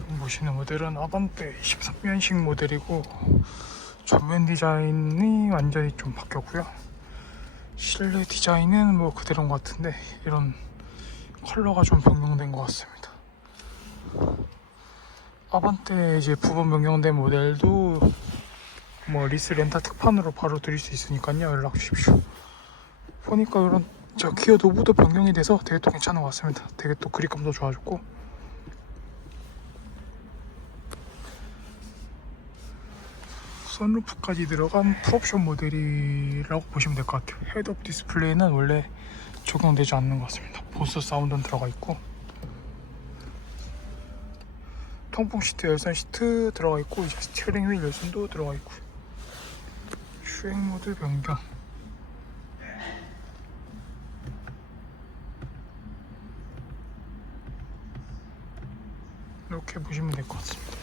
보시는 모델은 아반떼 23년식 모델이고 전면 디자인이 완전히 좀 바뀌었고요. 실내 디자인은 뭐 그대로인 것 같은데 이런 컬러가 좀 변경된 것 같습니다. 아반떼 이제 부분 변경된 모델도 뭐 리스 렌타 특판으로 바로 드릴 수 있으니까요 연락 주십시오. 보니까 이런 저 기어 노브도 변경이 돼서 되게 또 괜찮은 것 같습니다. 되게 또 그립감도 좋아졌고 선루프까지 들어간 풀옵션 모델이라고 보시면 될 것 같아요. 헤드업 디스플레이는 원래 적용되지 않는 것 같습니다. 보스 사운드는 들어가 있고 통풍 시트, 열선 시트 들어가 있고 이제 스티어링 휠 열선도 들어가 있고 주행 모드 변경 이렇게 보시면 될 것 같습니다.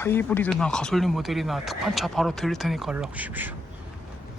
하이브리드나 가솔린 모델이나 특판차 바로 드릴 테니까 연락 주십시오.